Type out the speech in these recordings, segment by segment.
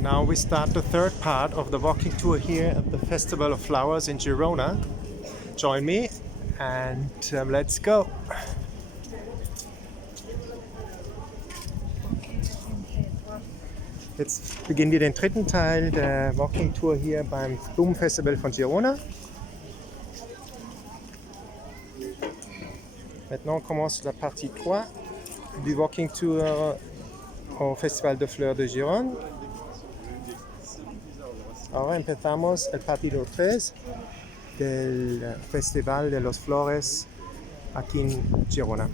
Now we start the third part of the walking tour here at the Festival of Flowers in Girona. Join me and let's go. Jetzt beginnen wir den dritten Teil der Walking Tour hier beim Blumenfestival von Girona. Maintenant on commence la partie 3 du Walking Tour au Festival de Fleurs de Girona. Ahora empezamos el partido 3 del Festival de las Flores aquí en Girona.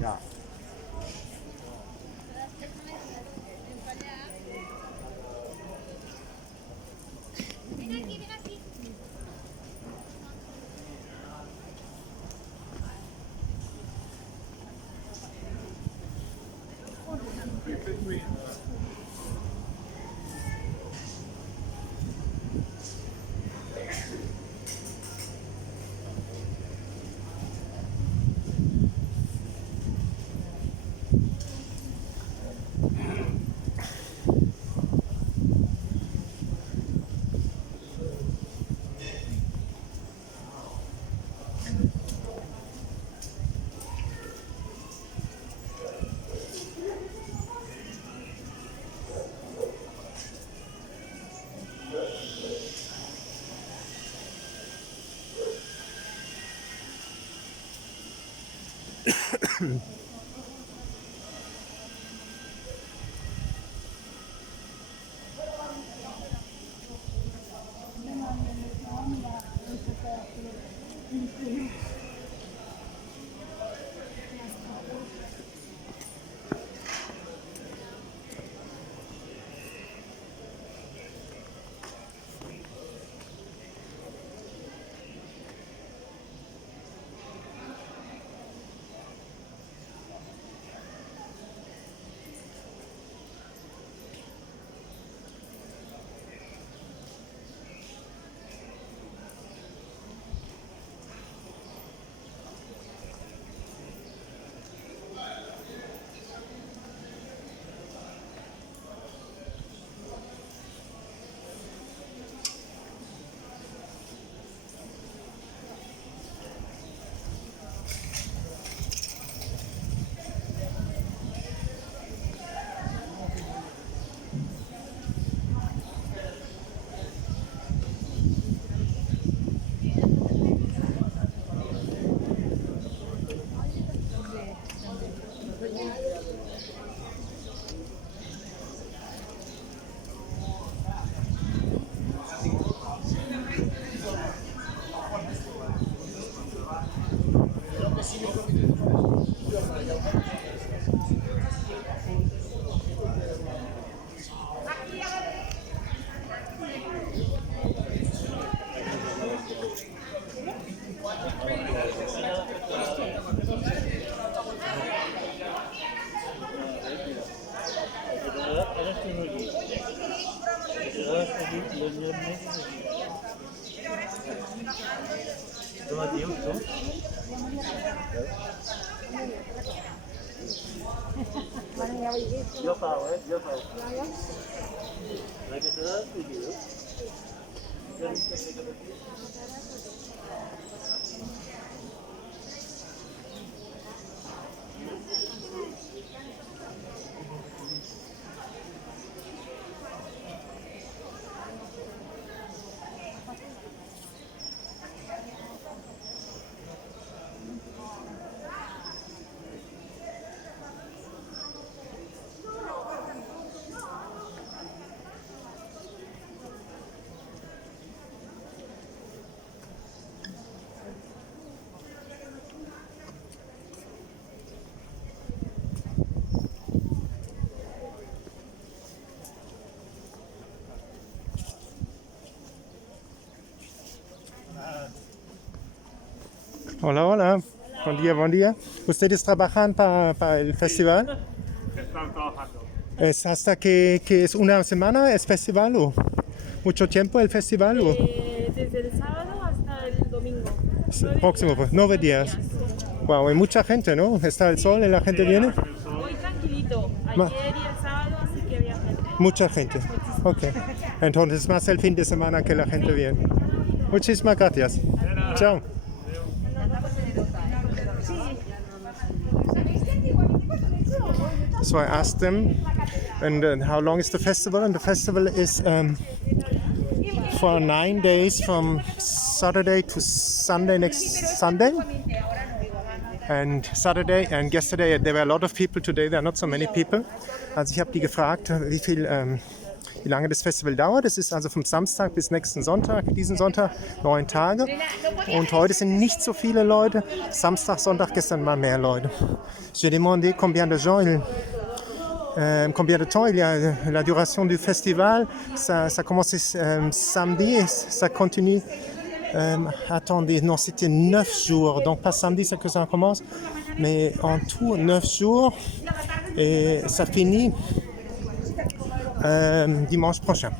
Ja. Hola, hola. Buen día, buen día. ¿Ustedes trabajan para el festival? Están trabajando. ¿Es hasta que es una semana el festival o mucho tiempo el festival? O Desde el sábado hasta el domingo. próximo, pues, 9 días. Sí. Wow, hay mucha gente, ¿no? Está el sol y la gente viene. Hoy tranquilito. Ma- Ayer y el sábado sí que había gente. Mucha gente. Ok. Entonces más el fin de semana que la gente viene. Muchísimas gracias. Chao. So I asked them, and how long is the festival? And the festival is for 9 days from Saturday to Sunday, next Sunday. And Saturday and yesterday there were a lot of people. Today there are not so many people. Also ich habe die gefragt, wie lange das Festival dauert. Es ist also vom Samstag bis nächsten Sonntag, diesen Sonntag 9 Tage. Und heute sind nicht so viele Leute. Samstag, Sonntag, gestern waren mehr Leute. J'ai demandé combien de temps il y a la duration du festival. Ça commence samedi et ça continue. Attendez, non, c'était 9 jours. Donc pas samedi, c'est que ça commence. Mais en tout, 9 jours. Et ça finit dimanche prochain.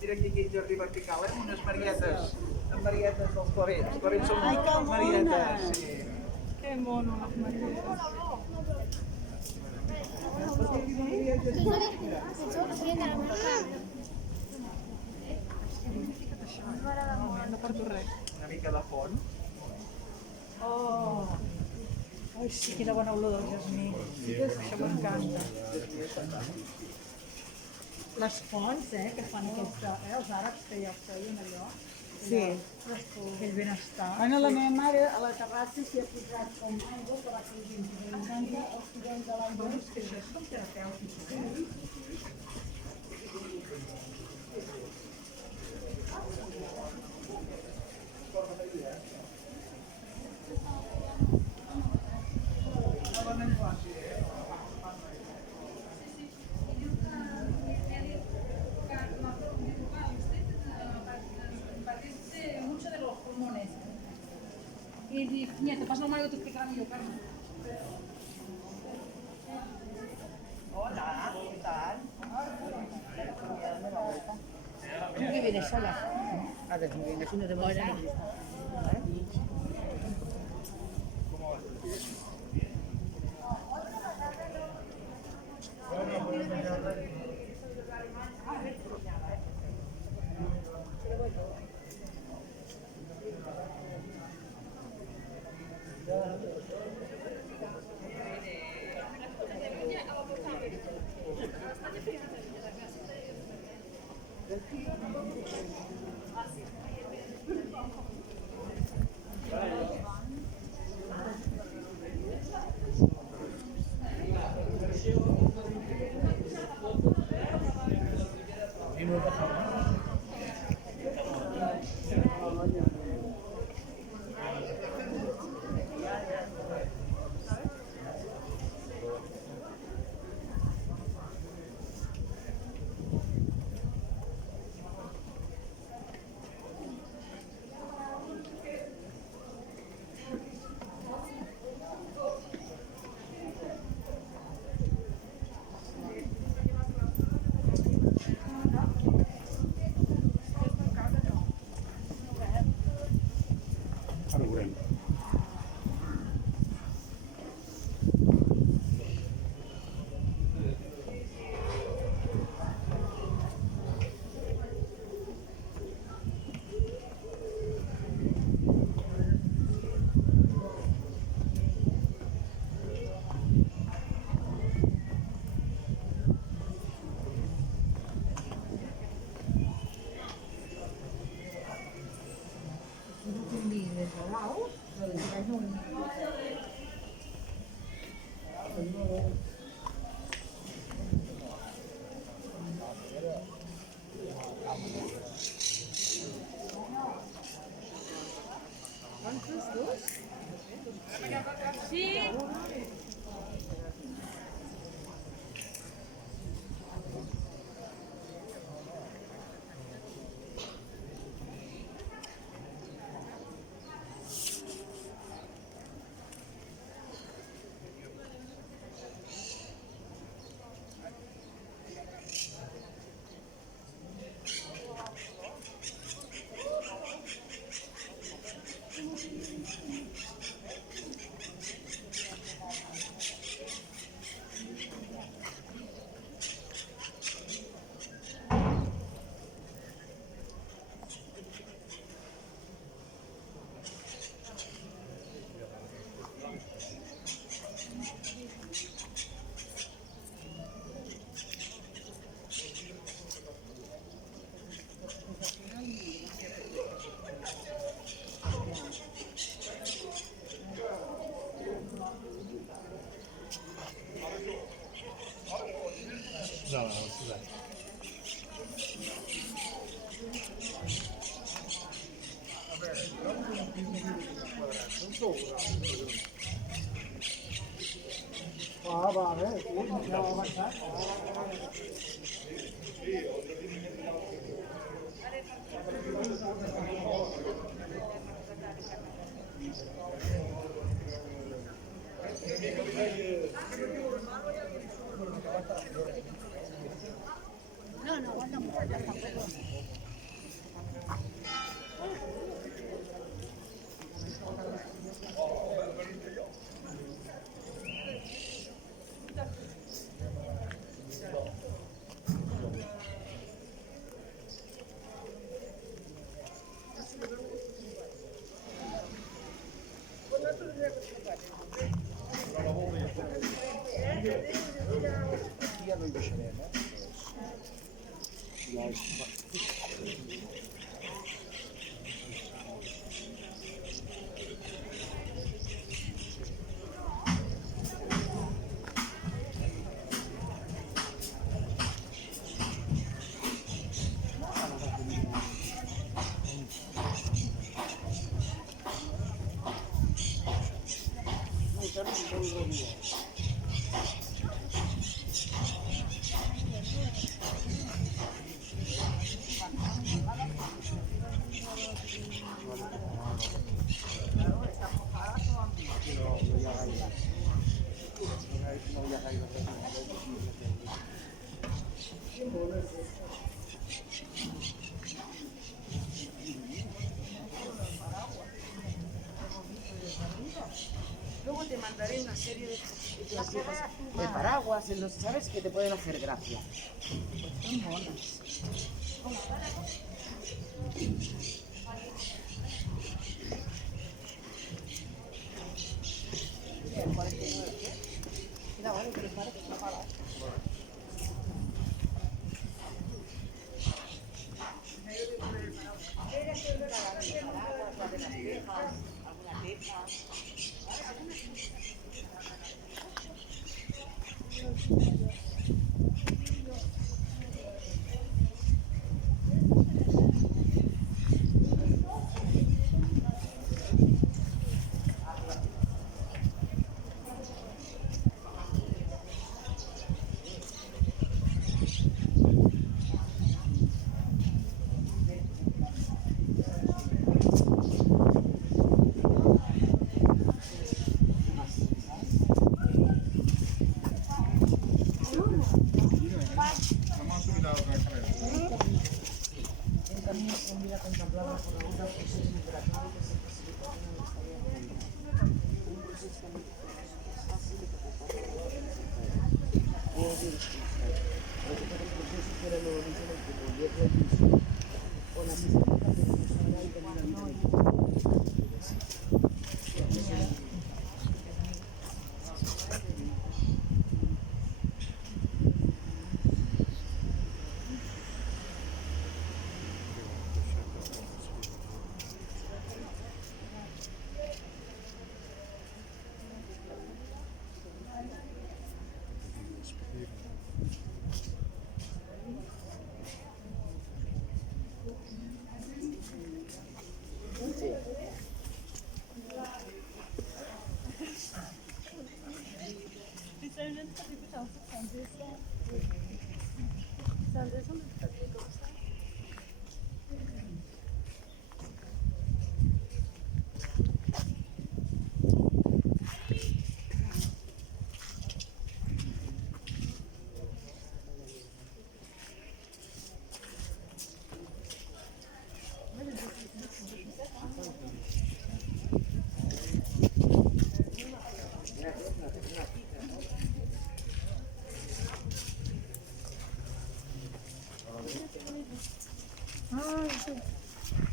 Mira aquí Jordi Vertical, unes marietes, amb marietes dels clavells. Els clavells són marietes. Sí. Qué mono las marietas. No porto res. Una mica de font. Oh. Ai, sí, quina bona olor del jasmí. Això m'encanta. Les fonts, que fan aquesta... els àrabs que ja feien allò. Sí. Aquell benestar. Bueno, la meva mare a la terrassa s'hi ha posat com aigua per a que els tirons de l'aigua. Que això és com terapèutic. Mucho de los pulmones. Y nieta, pasa lo malo que te explicará yo, Carmen. Hola, què tal? ¿Tú que vienes sola? A ver, muy bien, así no te voy a No, no, it's right. Ah, vale, ya va a avanzar. No, no, guarda mucho, ya tampoco. Luego te mandaré una serie de paraguas, en los, ¿sabes? Que te pueden hacer gracia. Son monos. Mira, vale, que le pare que está parado.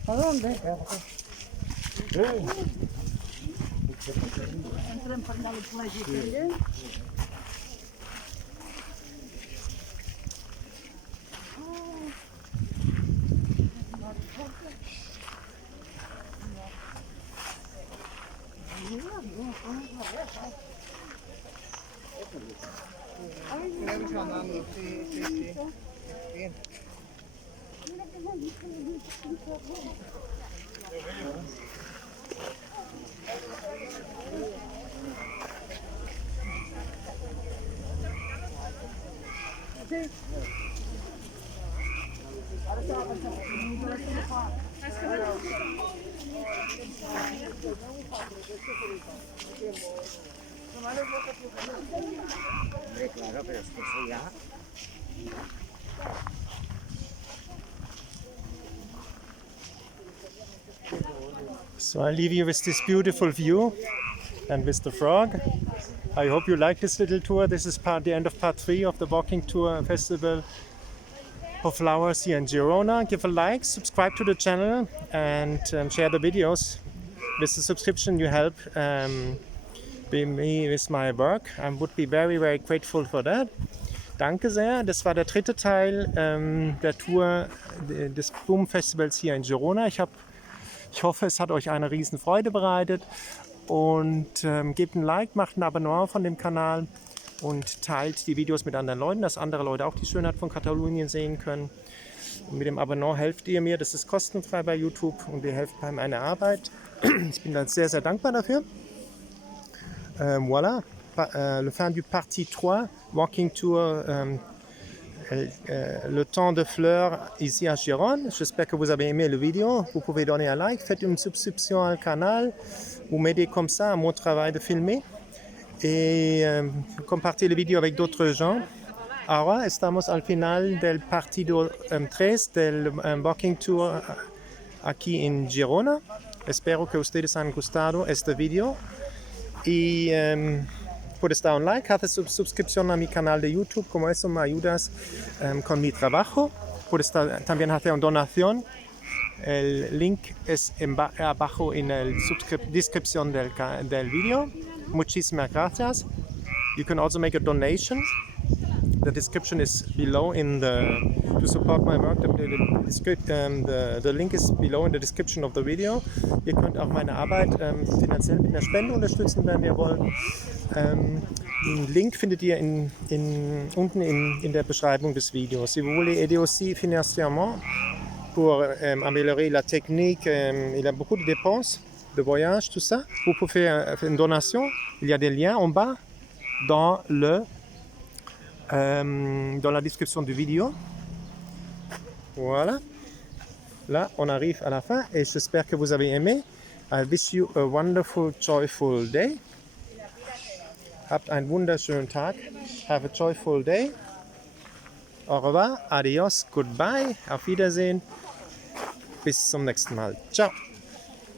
¿A dónde? Entrem per allà a l'Iglesi també. Podemos andando Sí, sí, sí. Bien. Hombre, claro, pero es que eso ya... So I leave you with this beautiful view and with the frog. I hope you like this little tour. This is the end of part 3 of the walking tour festival of flowers here in Girona. Give a like, subscribe to the channel and share the videos. With the subscription you help me with my work. I would be very, very grateful for that. Danke sehr. Das war der dritte Teil der Tour des Blumenfestivals hier in Girona. Ich hoffe, es hat euch eine riesen Freude bereitet und gebt ein Like, macht ein Abonnement von dem Kanal und teilt die Videos mit anderen Leuten, dass andere Leute auch die Schönheit von Katalonien sehen können. Und mit dem Abonnement helft ihr mir, das ist kostenfrei bei YouTube und ihr helft bei meiner Arbeit. Ich bin da sehr, sehr dankbar dafür. Voilà, le fin du partie 3, Walking Tour, le temps de fleurs ici à Gironne. J'espère que vous avez aimé le vidéo. Vous pouvez donner un like, faites une subscription au canal. Vous m'aidez comme ça à mon travail de filmer. Et compartez le vidéo avec d'autres gens. Ahora estamos al final del partido 3 del Walking Tour aquí en Girona. Espero que ustedes han gustado este video. Y puedes dar un like, haz suscripción a mi canal de YouTube, como eso me ayudas con mi trabajo. Puedes también hacer una donación. El link es abajo en la descripción del video. Muchísimas gracias. You can also make a donation. The description is below to support my work. The link is below in the description of the video. Ihr könnt auch meine Arbeit finanziell mit einer Spende unterstützen, wenn ihr wollt. Den Link findet ihr unten in der Beschreibung des Videos. Si vous voulez aider aussi financièrement pour améliorer la technique, il y a beaucoup de dépenses de voyage, tout ça. Vous pouvez faire une donation. Il y a des liens en bas dans la description du vidéo. Voilà. Là, on arrive à la fin et j'espère que vous avez aimé. I wish you a wonderful, joyful day. Habt einen wunderschönen Tag. Have a joyful day. Au revoir, adios, goodbye, auf Wiedersehen. Bis zum nächsten Mal. Ciao.